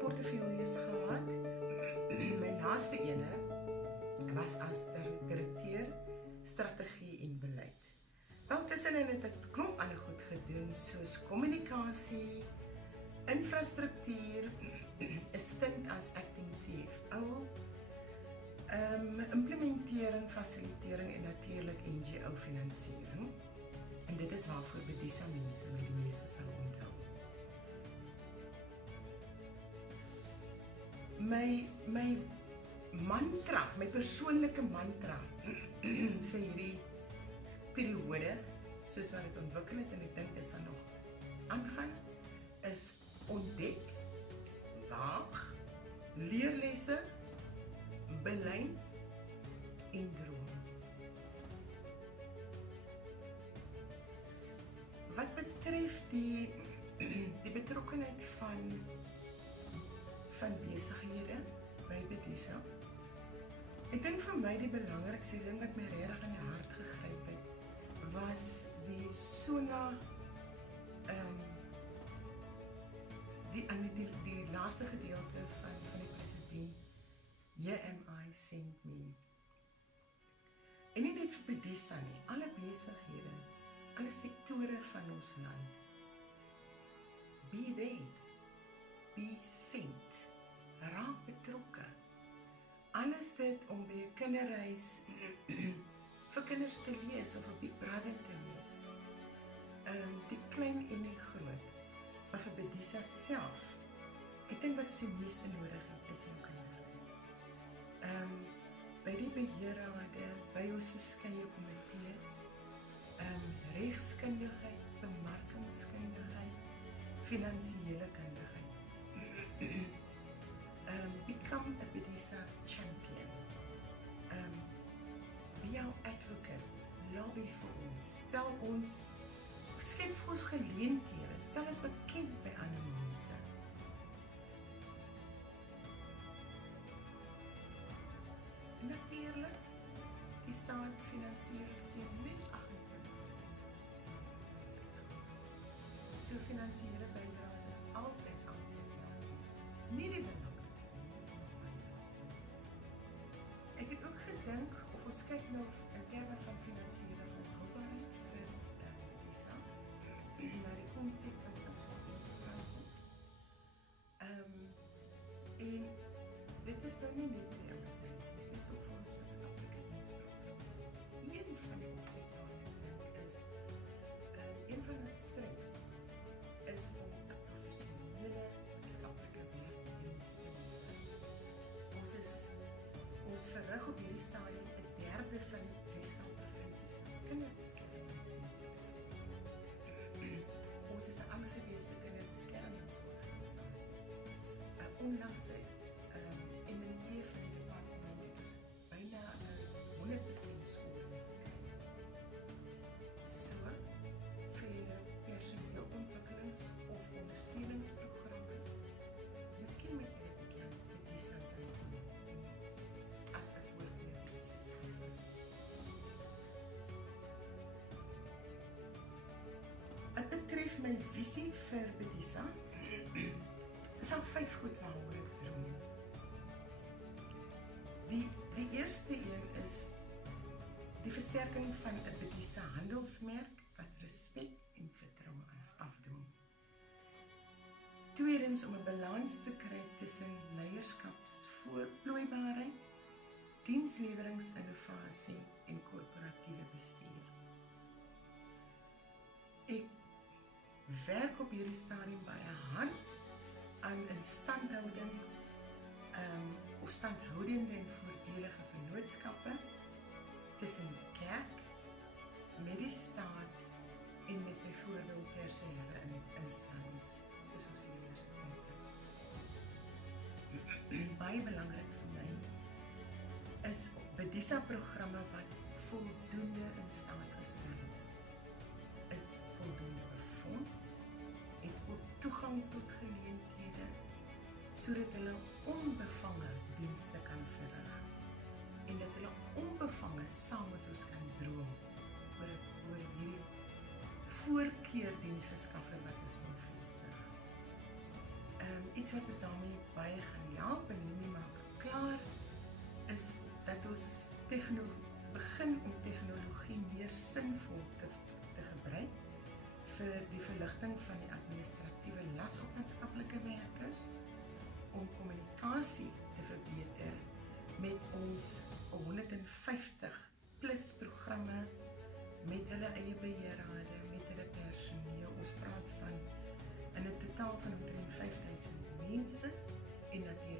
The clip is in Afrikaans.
portefeuilles gehad. My laaste ene was as direkteur strategie en beleid. Wel tussenin het ek 'n klomp ander goed gedoen, soos kommunikasie, infrastruktuur, 'n stint as acting CFO, implementering, fasilitering en natuurlik NGO finansiering. En dit is waarvoor Bedisa mense my die meeste sal onthou. My mantra, my persoonlike mantra vir hierdie periode, soos wat dit ontwikkel het, en ek dink dit sal nog aangaan, is ontdek, waag, leerlesse, belyn en droom. Wat betref die betrokkenheid van besighede by Bedisa, ek dink vir my die belangrikste ding wat my regtig aan die hart gegryp het, was die SONA, die laaste gedeelte van die president, Here am I, send me. En nie net vir Bedisa nie, alle besighede, alle sektore van ons land. Be there, be sent, raak betrokke. Alles dit om by 'n kinderreis vir kinders te lees of op die Brother te lees. Die klein en die groot, maar vir Bedisa self, ek dink wat sy meeste nodig het, is jou kinders. By die beheerrade, by ons verskeie komitees, regskundigheid, bemarkingskundigheid, finansiële kundigheid. Become a Bedisa champion. Be our advocate, lobby vir ons, skep vir ons geleenthede, stel ons bekend by ander mense. Natuurlijk, die staat financier steun met 28%. So finansiële bydraes is altyd nie die belangrikste nie. Ek het ook gedink of ons kyk nou in terme van finansiële volhoubaarheid vir Bedisa, na die konsep van social enterprises. En dit is nou nie net die advertensie, dit is ook vir ons maatskaplike diensprogram. Een van die opsies waarna ek dink is, een van die strengths is om 'n professionele maatskaplike werkdiens te lewer. Ons verrig op hierdie stadium 'n derde van die Weskaap provinsie se kinderbeskermingsdienste. Ons is 'n aangewese kinderbeskermingsorganisasie. Onlangs in die meneer van die departement het ons byna 100% skoling gekry. So, vir personeelontwikkelings of ondersteuningsprogramme, miskien moet jy 'n bietjie Bedisa doen as 'n voorbeeldskrywer. Wat betref my visie vir Bedisa, is al 5 goed waaroor ek droom. Die eerste een is die versterking van 'n Bedisa handelsmerk wat respek en vertroue afdwing. Tweedens, om 'n balans te kry tussen leierskapsvoorplooibaarheid, diensleweringsinnovasie en korporatiewe bestuur. Ek werk op hierdie stadium baie hard aan instandhoudings of standhoudende en voordelige vennootskappe tussen die kerk, met die staat en met byvoorbeeld tersiêre instellings soos ons universiteite. Baie belangrik vir my is Bedisa programme wat voldoende in staat gestel is voldoende befonds, het ook toegang tot geleenthede, sodat hulle onbevange dienste kan verrig en dat hulle onbevange saam met ons kan droom oor hierdie voorkeurdiensverskaffer wat ons wil vestig. iets wat ons daarmee baie gaan help en hiermee maak klaar, is dat ons begin om tegnologie meer sinvol te gebruik vir die verligting van die administratiewe las op maatskaplike werkers, om kommunikasie te verbeter met ons 150 plus programme, met hulle eie beheerrade, met hulle personeel. Ons praat van in 'n totaal van omtrent 5000 mense en natuurlik